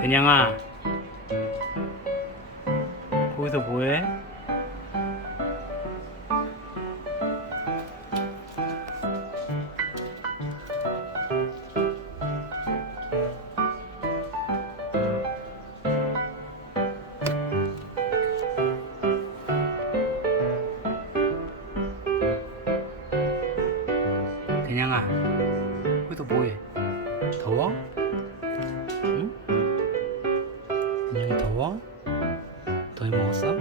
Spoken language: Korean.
그냥아 거기서 뭐해? 그냥아 거기서 뭐해? 더워? 응? 더위 먹었어?